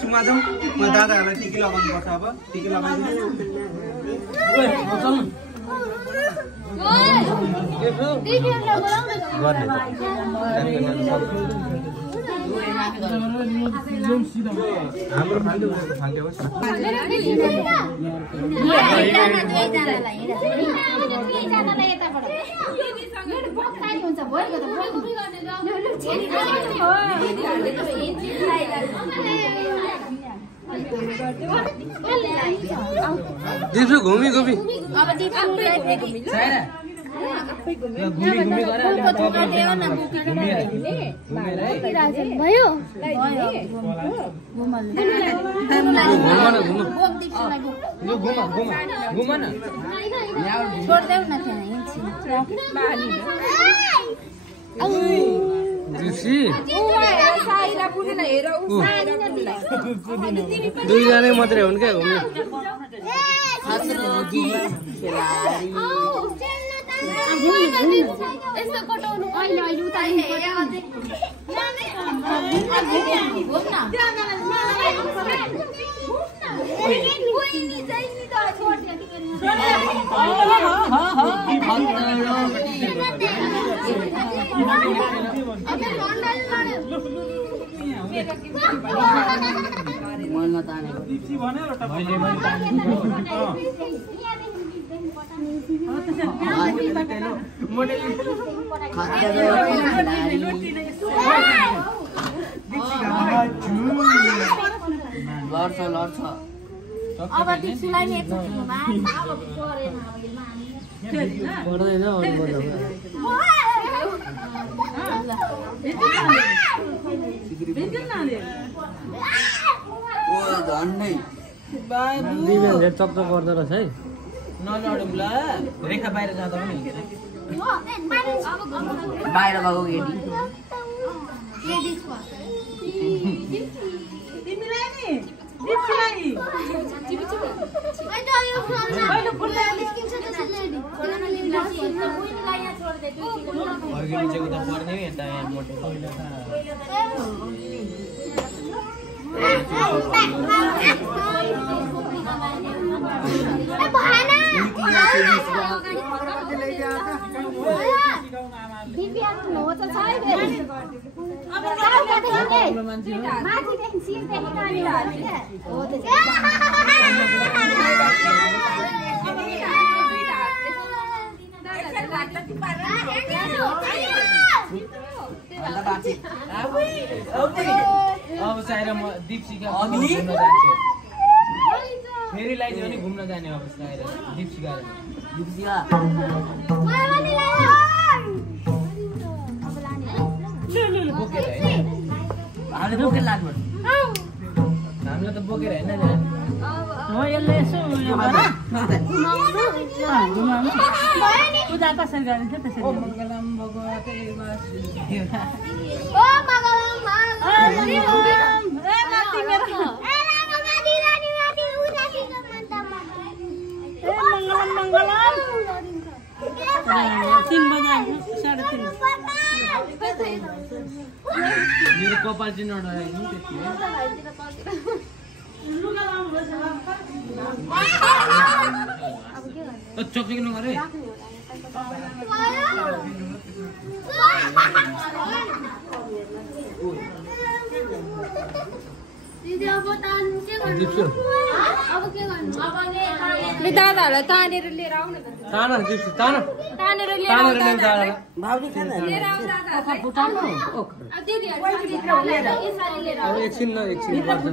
सुमा जाउँ म दादाहरूलाई टिकी लगाउनु पर्छ अब टिकी लगाइदिनु हाम्रो फाल्यो दिप्सु घुमी घुमी भयो दुईजना मात्रै हुन् क्या घुम्नु अब दिप्सुलाई नि चप्चप गर्दो रहेछ है नलडौँला रेखा बाहिर जाँदा पनि बाहिर गएको अब साइरा म दीपशिखा घुम्न जान्छु फेरि लाइदियो भने घुम्न जाने अवस्था आएर दीपशिखा बोकेर हैन हामीले बोकेर लाग्नु हामीले त बोकेर हैन हो यसले यसो उयो गरे पूजा कसरी गरिन्छ त्यसरी ओ मङ्गलम भगवते वासुदेवाय ओ मङ्गलम मेरो कपाल चाहिँ नडराइनु त्यति हो चोक्चोक नगरे दादाहरूलाई तानेर लिएर आउनु तान दिप्सु तान तानेर लिएर अब एकछिन न एकछिन बस्नु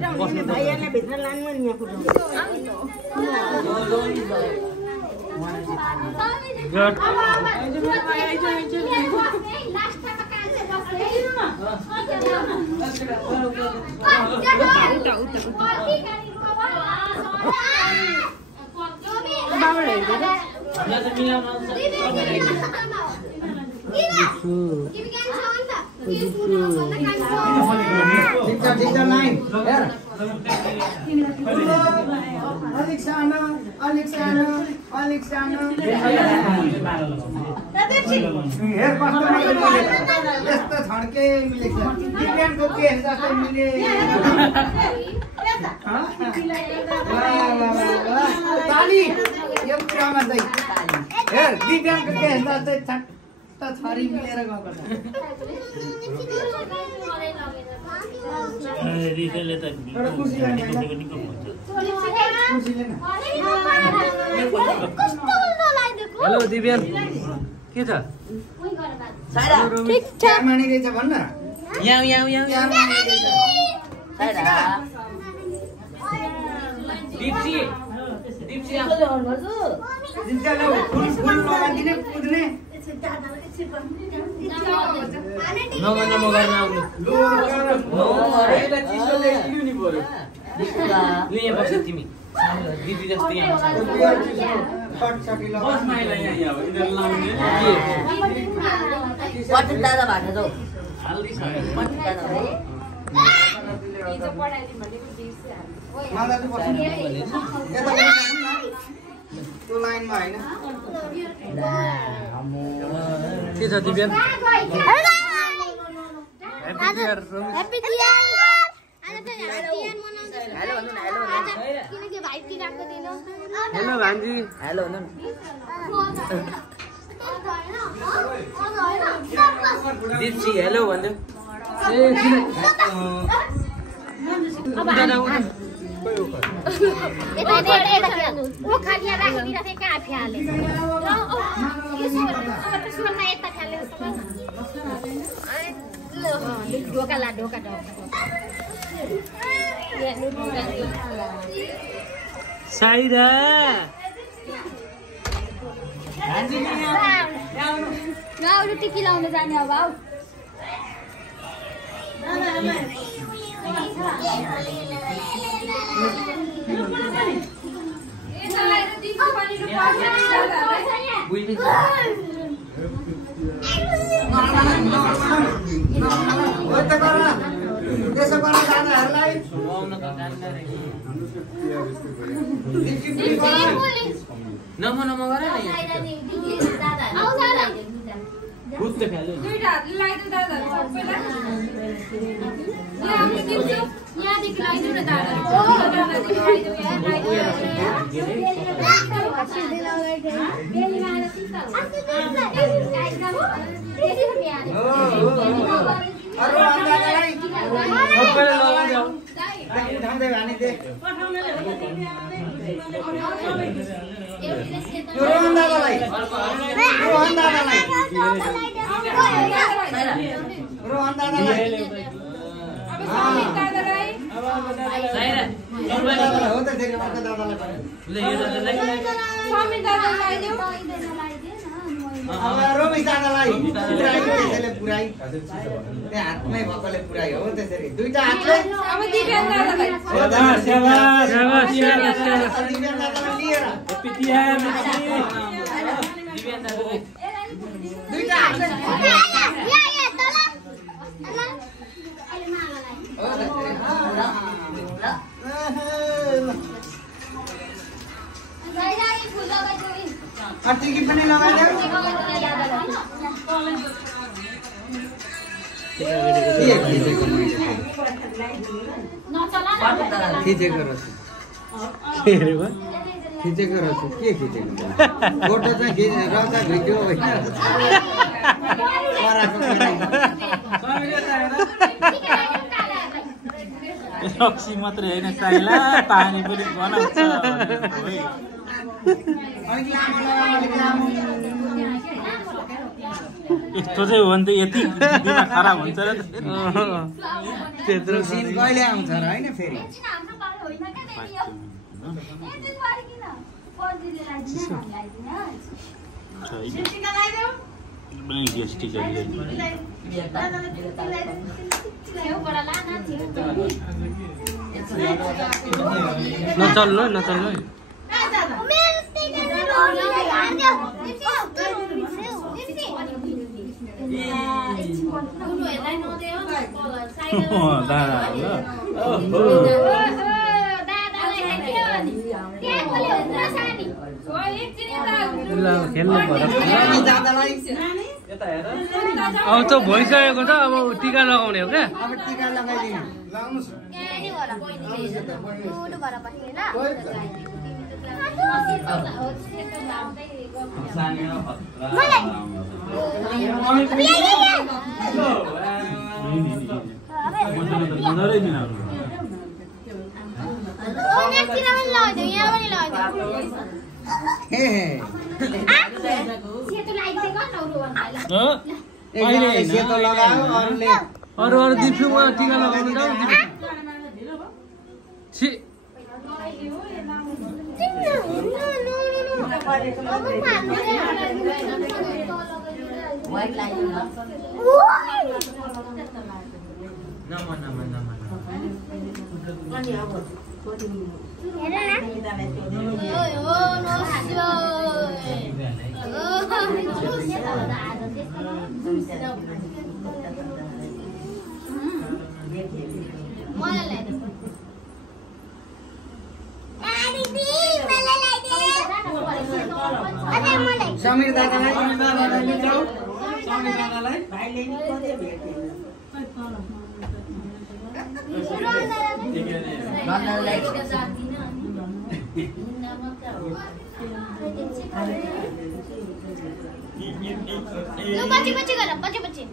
दिप्सु छरी मिलेर गएको हेलो दिव्यान के छ ठीक छ मानिरहेछ भन्न याउ याउ याउ दिप्सी दिप्सी नगर्न म गर्न आउनु लिए बस्छ तिमी दिदी जस्तै यहाँ दादा भाटा जाऊ त्यो लाइनमा हैन के छ दिव्यान ह्यापी तिहार आज त तिहार मनाउँदैछ हेलो भन्नु न हेलो किनकि भाइ तिहारको दिन हो हेलो भान्जी हेलो भन्नु दिप्सी हेलो भन्नु ओ खालिया राखिदिएर चाहिँ कहाँ फ्याले ढोका ला ढोका साइरा टिकी लाउनु जाने अब आऊ नमो नमो गर न भूत त फ्याल्यो दुईटा हातले लगाइदेऊ दादा सबैलाई यहाँदेखि लगाइदेऊ न दादा हातमै भक्कले पुराइ हो त्यसरी दुईटा हातले अब दिव्यान दादालाई दुईटा हातले टिकट पनि लगाइदेऊ खिचेको रहेछ के रे बा खिचेको रहेछ के खिचेको फोटो चाहिँ रचा भिडियो होइन रक्सी मात्रै होइन साइला पानी पनि बनाउँछ यस्तो चाहिँ हो भने त यति दिमाग खराब हुन्छ र त्यत्रो सिन कहिले आउँछ र होइन फेरि नचल्नु नचल्नु खेल्नु पर्यो अब त भइसकेको छ अब टिका लगाउने हो क्या अब टिका लगाइदिनु सेतो लगायो अरूले अरू दिप्सुमा टिका लगाउनु जाऊ छि समीर दादालाई बच्चे कर बच्चे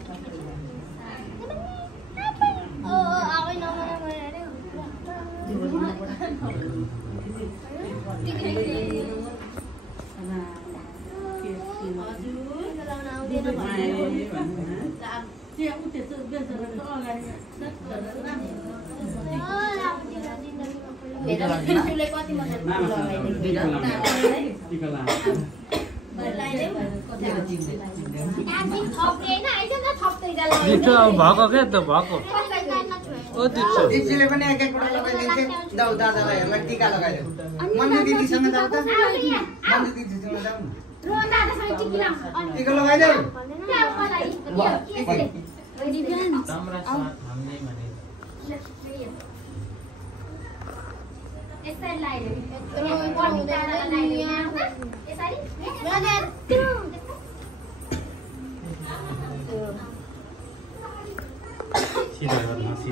दिप्सु अब भएको क्या त भएको ओ दिप्सु दिप्सीले पनि एक एक कुरा लगाइदिन्छ दाउ दादालाई हेर्ला टिका लगाइदेऊ मन्जु दिदीसँग जाऊ त मन्जु दिदीसँग जाऊ टिका लगाइदेऊ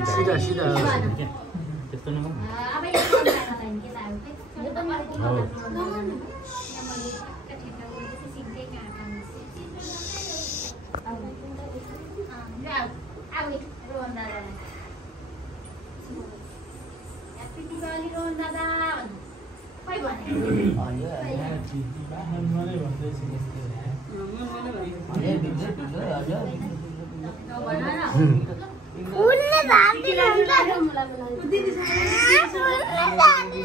सिधा सिधा त्यस्तो नगर्नु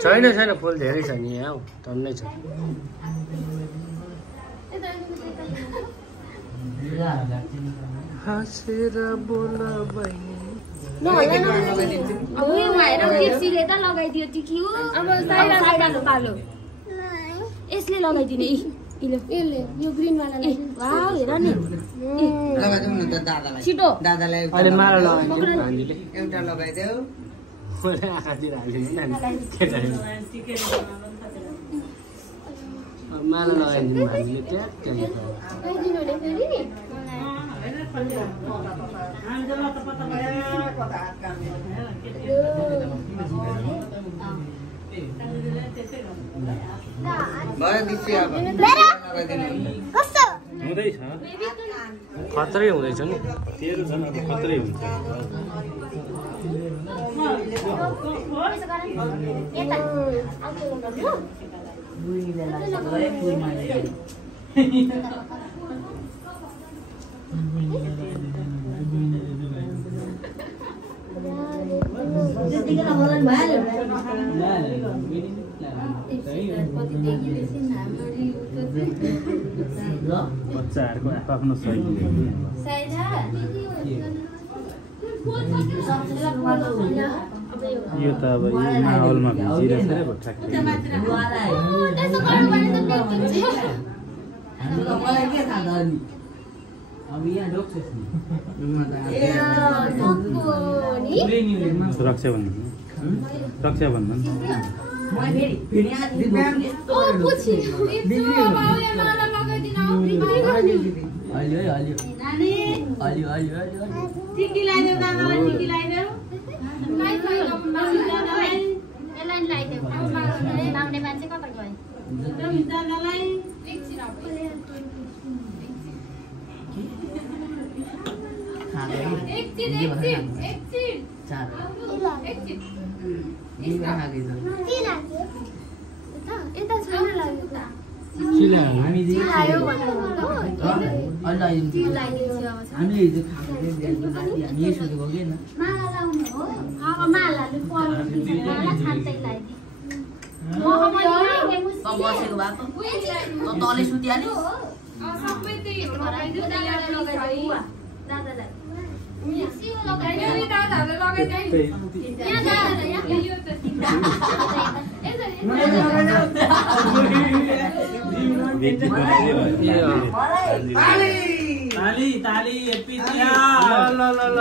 छैन छैन फुल धेरै छ नि यहाँ टन्नै छ हाँसेर बोल बहिनी लगाइदियो टिक्यो अब कालो यसले लगाइदिने यो ग्रीन वालालाई वाउ हेर नि लगाइदेऊ न त दादालाई छिटो दादालाई अहिले माला लगाइदियो हामीले एउटा लगाइदेऊ मैले आँखातिर हालिदिनु माला लगाइदिनु हामीले त्यहाँ हुँदैछ खतरै हुँदैछ नि तेरो झन् अब खतरै हुन्छ बच्चाहरूको आफ्नो शैली यो त अब यो माहौलमा भिजिरहेछ अब यहाँ डोक्सेस नि रक्षाबन्धन हामीले हिजो खाएको हामी सोचेको कि बसेको भएको तले सुतिहाल्यो ताली ताली एपी दिया ल ल ल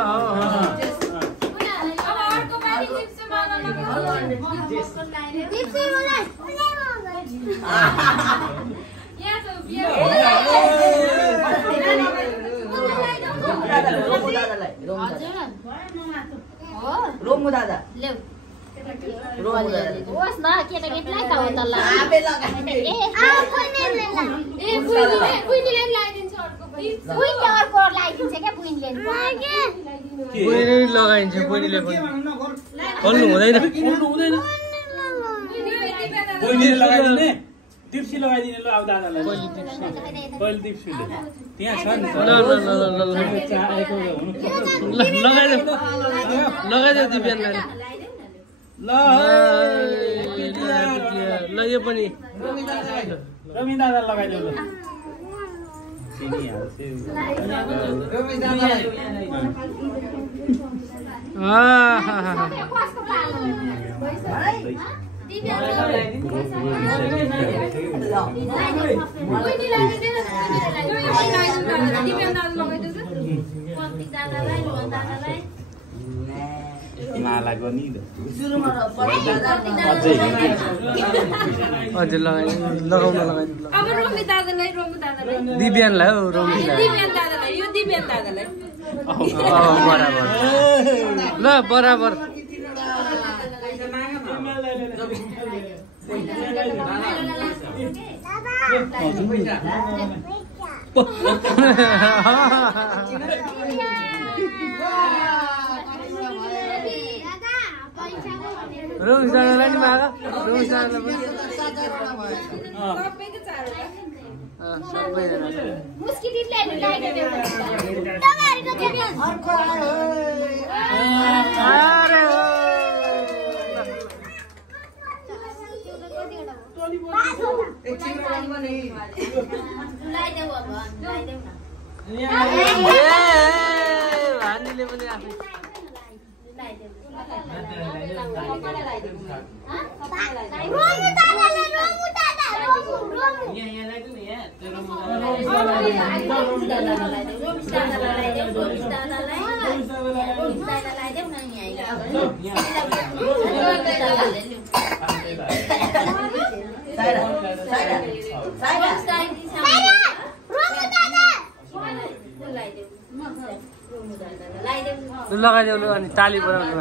रोमु दादा होस् न केटाकेटीलाई त हो त ल अर्को लगाइदिन्छ क्या बुइनले लगाइन्छ बहिनीले पनि खोल्नु हुँदैन बहिनीले लगाइदिने टिप्सी लगाइदिने ल अब दादालाई पहिले टिप्सीले त्यहाँ छ नि लगाइदेऊ दिव्यानलाई ल यो पनि रमी दादा लगाइदेऊ ल मालाको नि अझै लगाउन लगाइदिनु दिव्यानलाई हौ रोमीलाई बराबर ल बराबर रोमी दादालाई नि माग रोमी दादालाई भानीले पनि आफै लगाइदेऊ ल अनि ताली बनाउनु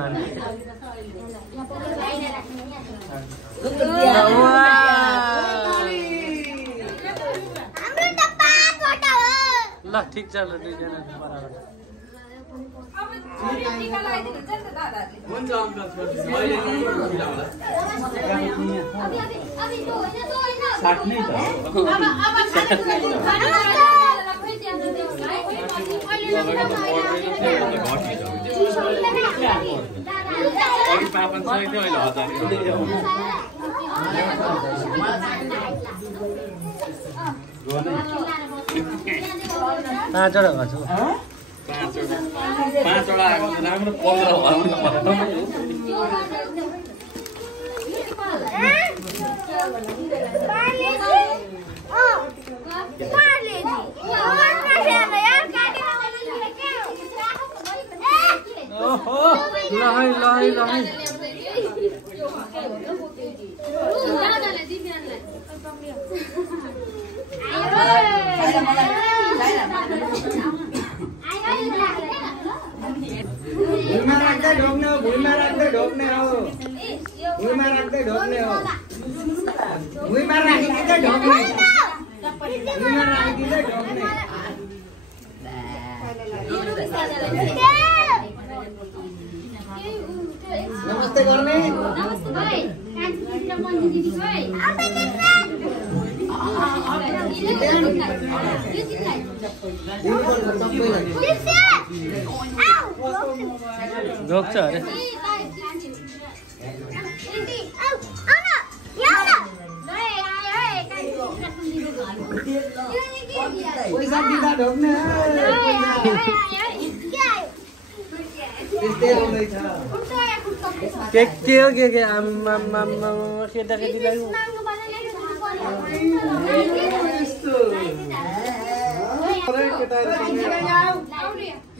ल ठिक छ ल दुईजना बराबर पाँचवटा गर्छु पाँचवटा आएको राम्रो 15 ओहो लहै लहै लहै भुइँमा राख्दै ढोक्ने हो भुइँमा राख्दै ढोक्ने हो भुइँमा राख्दै ढोक्ने हो भुइँमा राखिदिँदै ढोक्ने भुइँमा राखिदिँदै ढोक्ने नमस्ते गर्ने ढोक्छ अरे पैसा दिँदा ढोक्ने त्यस्तै आउँदैछ के हो के आम्मा केटाकेटीलाई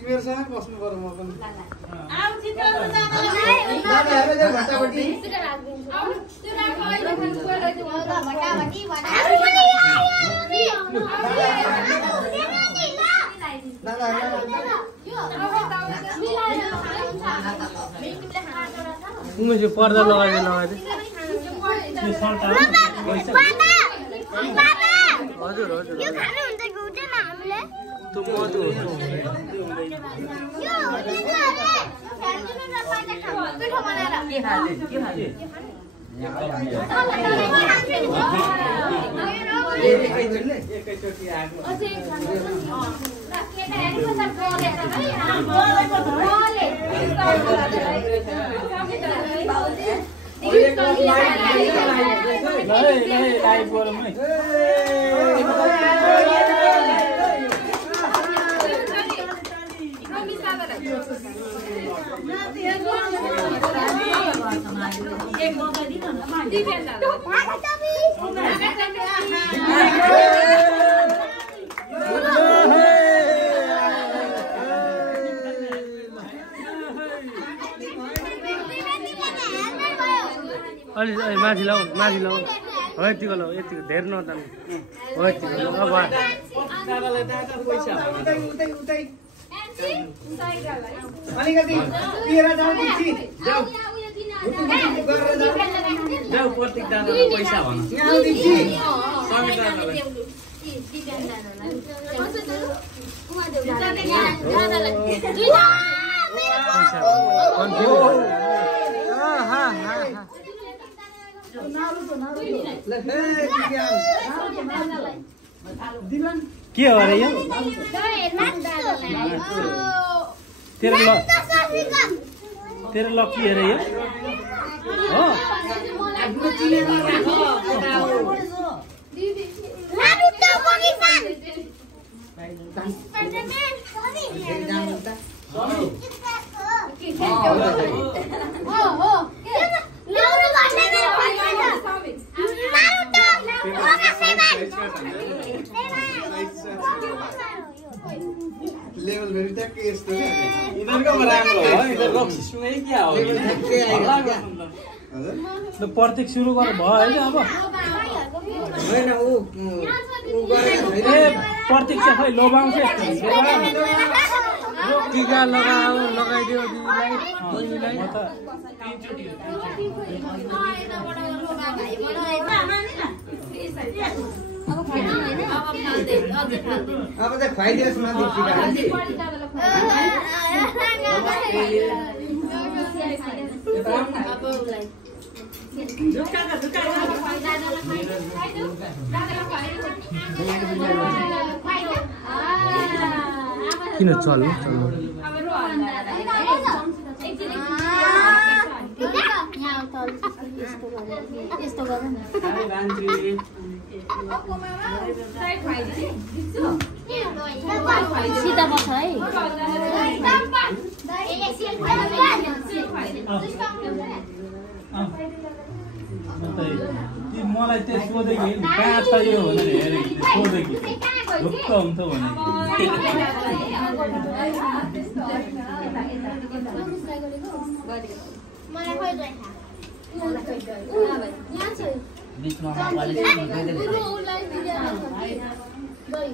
तिमीहरूसँग बस्नु पर्यो म पनि उमेश पर्दा लगाइदिए हजुर हजुर त्यो मधु अलि माथि लाउ हो यतिको लाउ यतिको धेरै नतान्नु हो यतिको अब अलिकति पिएर जाऊ दिदी जाऊ जाऊ प्रत्येक दादालाई पैसा भन यहाँ दिदी के हो अरे यो तेरो लकी अरे यो हो लेभल भेरी ट्याक्कै यस्तो यिनीहरूको राम्रो हो यिनीहरूको सुनै क्या हो ल प्रत्येक सुरु गर्नु भयो हैन अब होइन ऊ गरेको छैन ए प्रत्येक चाहिँ खै लोभाउँछ टीका लगाइदियो दिदीलाई म त अब त खुवाइदियोस् न किन चल्नु यस्तो गर सीधा बस है मलाई त्यो सोधेको कहाँ छ यो भनेर हेरेको सोधेको ढुक्क हुन्छ भने मलाई खोइ गए खा मलाई खोइ गए यहाँ छ बिचमा मापाले दिँदै गुरु उलाई दिएर गई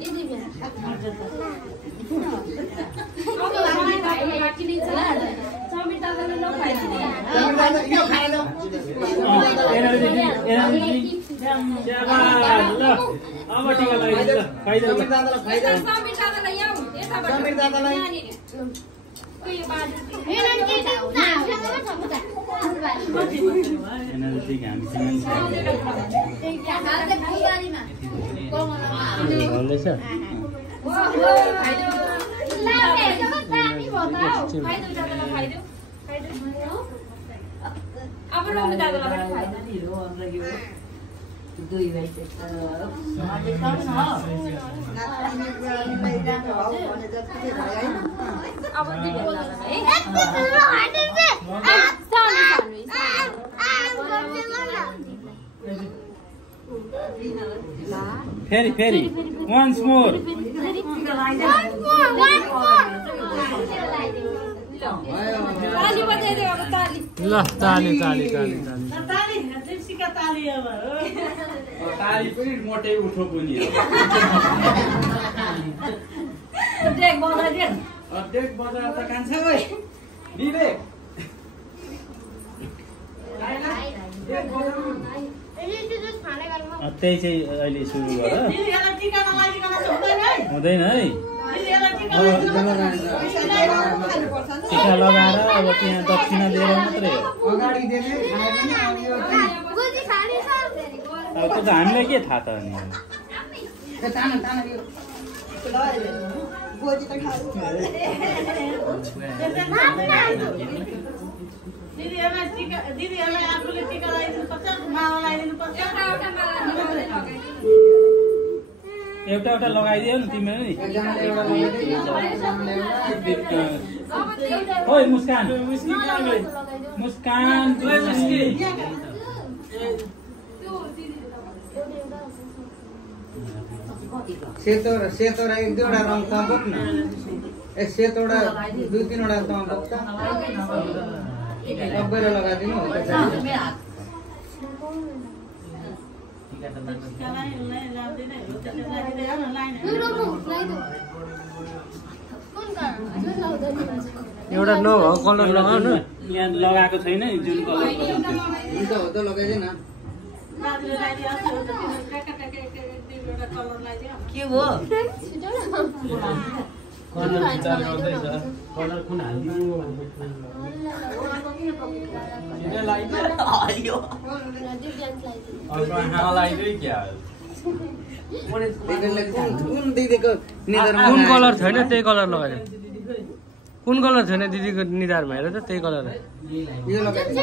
यदि बिहान यो खाएर अब टिका लगाइदिनु ल फाइदा समीर दादालाई फाइदा समीर दादालाई एनर्जी हामीसँग भन्दैछ दुई भाइ फेरि फेरि once more ल ताली ताली ताली ताली ताली पनि मोटै उठो पनि डेक बजाइदियो डेक बजार त कान्छ ओइ विवेक त्यही चाहिँ अहिले सुरु गर हुँदैन है टिका लगाएर अब त्यहाँ दक्षिणा दिएर मात्रै हो अगाडि दिने खाए पनि अब यो अब त्यो त हामीलाई के थाहा त अनि तान तान यो दिदीहरूलाई आफूले टिका लगाइदिनुपर्छ मामा लगाइदिनुपर्छ एउटा एउटा लगाइदियो नि तिमीले नि एकजनाले एउटा लगाइदियो एकजनाले एउटा ओइ मुस्कान मुस्कान सेतो र एक दुईवटा रङ त बोक्न ए सेतोवटा दुई तीनवटा त बोक्छ सबैले लगाइदिनु हो त एउटा नभएको कलर लगाउनु यहाँ लगाएको छैन जुन कलर हुन्छ हो त लगाइदिएन के हो कलर विचार गर्दैछ कलर कुन हालिदिनु हरियो कुन दिदीको निधारमा कुन कलर छैन त्यही कलर लगाइदियो कुन कलर छैन दिदीको निधारमा हेर त त्यही कलर यो लगाइदिनु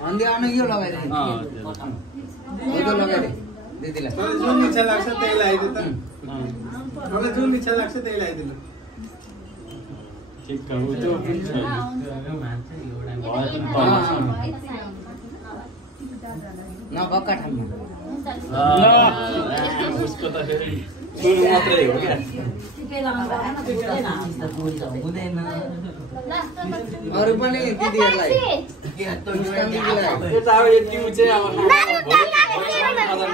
भन्दै आउनु यो लगाइदिनु यो लगाइदिनु दिदीलाई जुन इच्छा लाग्छ त्यही लगाइदिनु त मलाई जुन इच्छा लाग्छ त्यही लगाइदिनु ठिक हो त्यो पनि छैन नभएका ठाउँमा उसको त फेरि सुरु मात्रै हो क्या हुँदैन अरू पनि दिदीहरूलाई त्यो त अब यति उ चाहिँ अब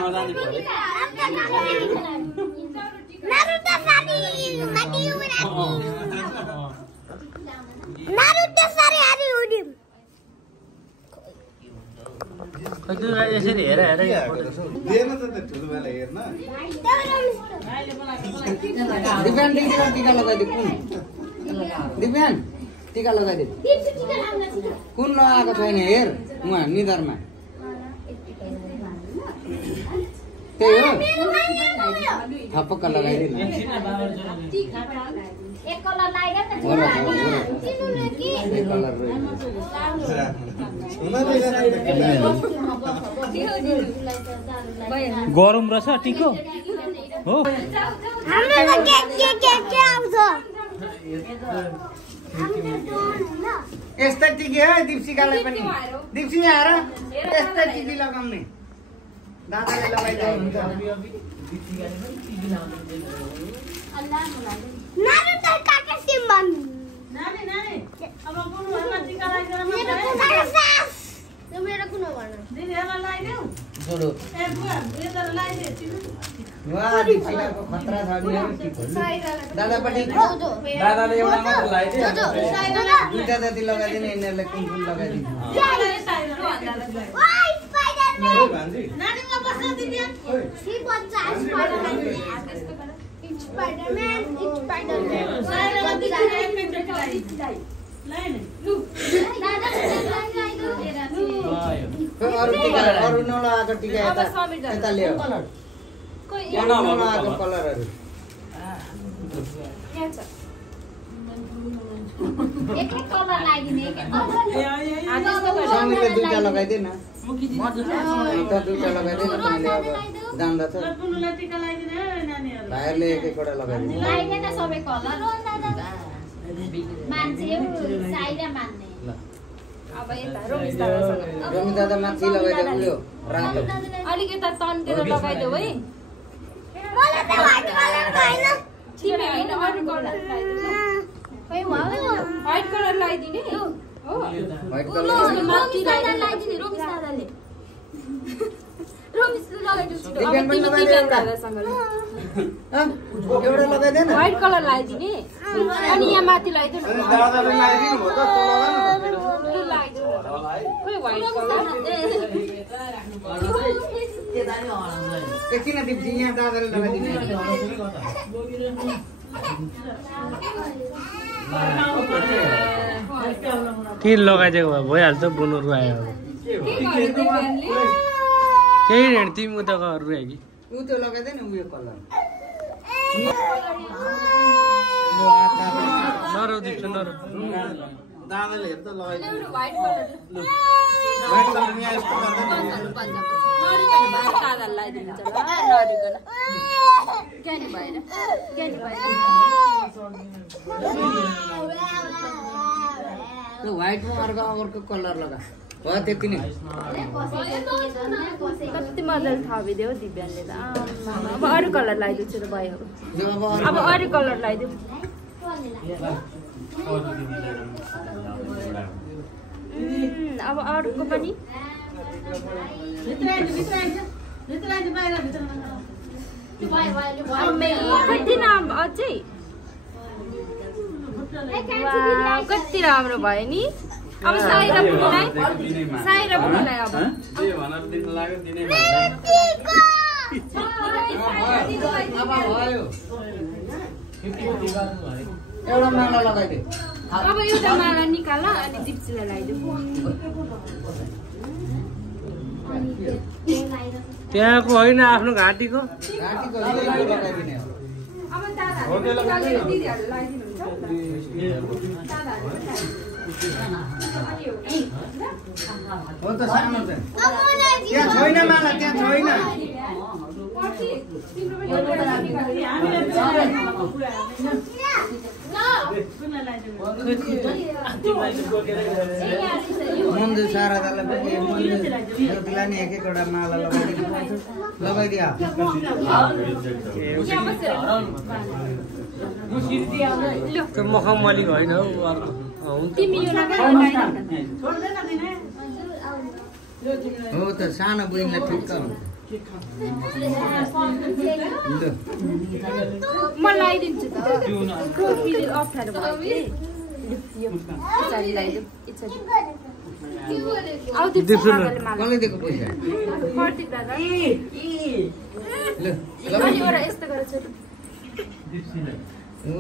नजाने पऱ्यो यसरी हेर हेर दिएन त ठुलो बेला हेर्न दिव्यान दिदीलाई टिका लगाइदियो कुन दिव्यान टिका लगाइदियो कुन लगाएको छैन हेर उहाँ निधारमा त्यही हो थपक्क लगाइदिनु एक कलर लागेन हो र एक कलर गरम रहेछ टिको हो हाम्रो के आउँछ यस्तै टिकी हो दिप्सिकालाई पनि दिप्सी आएर यस्तै टिकी लगाउने दादाले लगाइदिएको हुन्छ नानु त काके सिम भन्नु ठुलो ए बुवा यो त लगाइदिए वाह दिपसिलाको खतरा छ नि दादापट्टि दादाले एउटा मात्र लगाइदिए दुईटा जति लगाइदिने यिनीहरूले कुन कुन लगाइदिन्छ भान्जी नानीमा बस्न दिदिए He wants a Spider-Man. It's Spider-Man. It's Spider-Man. साइडमा दिदिए एकैचोटि लगाइ लाइ न अरू नलगाएको टिका यता ल्याऊ नलगाएको कलरहरू एक-एक कलर लगाइदिने एक-एक कलर समीरले दुईटा लगाइदे न त दुईटा लगाइदे न तिमीले अब जान्दछ पुनुलाई टिका लगाइदिने हो नानीहरु भाइहरूले एक एकवटा लगाइदिने लगाइदिने सबै कलर मान्छे साइडा मान्ने अब यता रोमिस दादासँग रमी दादा माथि लगाइदियो उयो रातो अलिक यता तन्केर लगाइदेऊ है मलाई त व्हाइट कलर हैन तिमी हैन अरु कलर लगाइदिनु खै व्हाइट कलर लगाइदिने हो व्हाइट रोमिस कलर माथि लगाइदिने रोमिस दादाले रोमिस लगाइदिनु छिटो अब दिव्याङ पनि तिमी लगाइदे दिव्याङ एउटा। दादासँग ल एउटा लगाइदे न व्हाइट कलर लगाइदिने अनि यहाँ माथि लगाइदिनु अनि दादाले लगाइदिनु भयो त तँ लगा न खोइ व्हाइट कलर एकछिन दिप्सी यहाँ दादाले लगाइदिने तिर लगाइदिएको भए भइहाल्छ बुनुरु आयो अब केही नि तिमी उता अरू आयो कि उ त्यो लगाइदे न उयो कलर नरौ दिप्छु नरौ दादाले हेर त लगाइदिनु व्हाइट कलर व्हाइट कलर यहाँ यस्तो गर्दैन नरिकन भाइ दादालाई लगाइदिन्छ ल नरिकन ज्ञानी भएर त्यो व्हाइटमा अर्को कलर लगा हो त्यति नै कति मजाले थपिदियो हौ दिव्यानले त अब अरू कलर लगाइदिन्छु त भयो यो अब अरू कलर लगाइदिउँ अब अरूको पनि भित्र आइज बाहिर भित्र कति राम्रो अझै कति राम्रो भयो नि अब साई र पुनीलाई अब जे भनेर दिन लाग्यो दिनै एउटा माला लगाइदे अब एउटा माला निकाल अनि दिप्सीलाई लगाइदिउँ त्यहाँको होइन आफ्नो घाँटीको घाँटीको लगाइदिने हो अब दादाहरूले निकालेर दिदीहरूलाई हो त सानो चाहिँ त्यहाँ छैन माला त्यहाँ छैन मन्जु शारदालाई पनि ज्योतिलाई नि एक एकवटा माला लगाइदिनु पर्छ लगाइदियो त्यो मखमली होइन हौ अर्को हुन्छ तिमी यो छोड्दैन दिने हो त सानो बहिनीलाई ठिक्क हुन्छ म लगाइदिन्छु त फेरि अप्ठ्यारो भयो पछाडि लगाइदिउँ कसले दिएको पैसा कार्तिक दादा ल अनि एउटा यस्तो गरेर छोड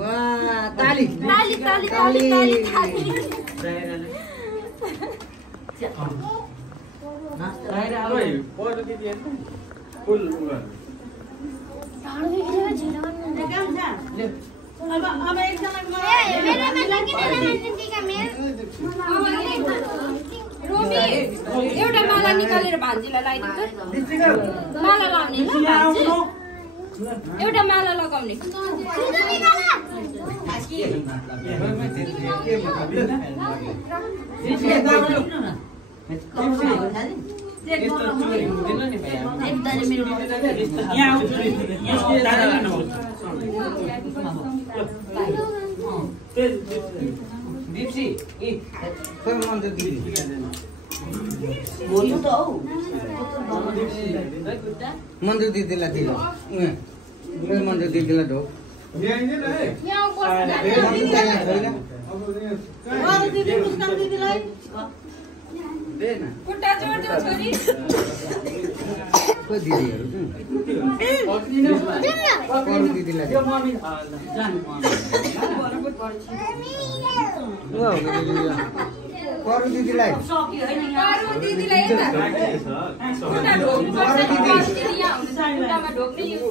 वाह ताली ताली ताली ताली ताली ताली पहिलो दिदी हेर्नु फुल काम छ अब एकजनाको रोमी एउटा माला निकालेर भान्जीलाई लगाइदिन्छ माला लाउने ल भान्जी एउटा माला लगाउने दिप्सी ए खोइ मन्जु दिदी बोल्नु त हौ मन्जु दिदीलाई दिलो मन्जु दिदीलाई ढोक ल्याइन्छ न है यहाँ बस्नु मन्जु त यहाँ छैन अरू दिदी मुस्कान दिदीलाई दे न खुट्टा जोड्छौ छोरी को दिदीहरू अरू दिदीलाई त्यो मम्मी अरू दिदीलाई अरू दिदीलाई यता खुट्टा ढोक्नुपर्छ नि दिदी यहाँ हुन्छ खुट्टामा ढोक्ने यो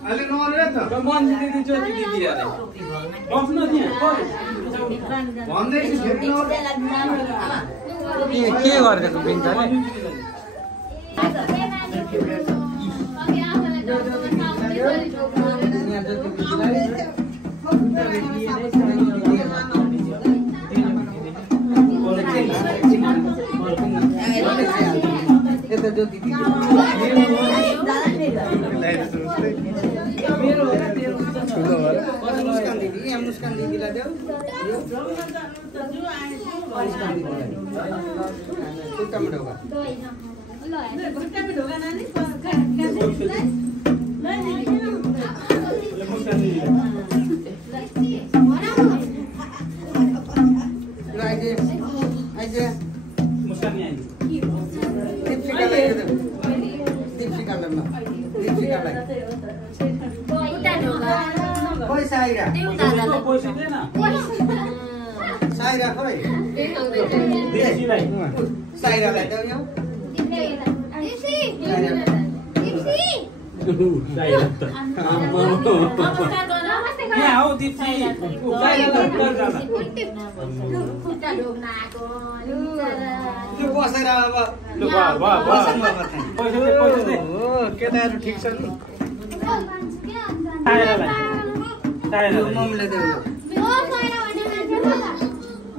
अहिले नअरे त मन्जु दिदी ज्योति दिदी अरे बस्नु त्यहाँ भन्दैछु फेरि नअरे के गरेको बिन्दाले यहाँ जति दिदीलाई यता ज्योति दिदी मुस्कान दिदी यहाँ मुस्कान दिदीलाई देऊ मुस्कान दिदीलाई खुट्टामा ढोका साइरा खोइ साइरालाई देऊ यहाँ यहाँ हौ दिप्सी त्यो बसेर अब केटाहरू ठिक छ नि मम्मीले देऊ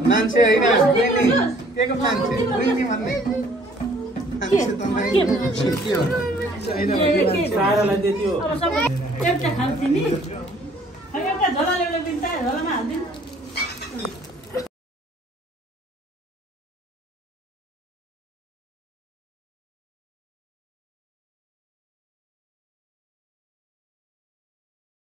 मान्छे होइन के को मान्छे बुझ्ने भन्ने मान्छे तपाईँ के हो सारालाई दियो एउटा खान्थ्यो नि एउटा झोला ल्याउने बिन्ता झोलामा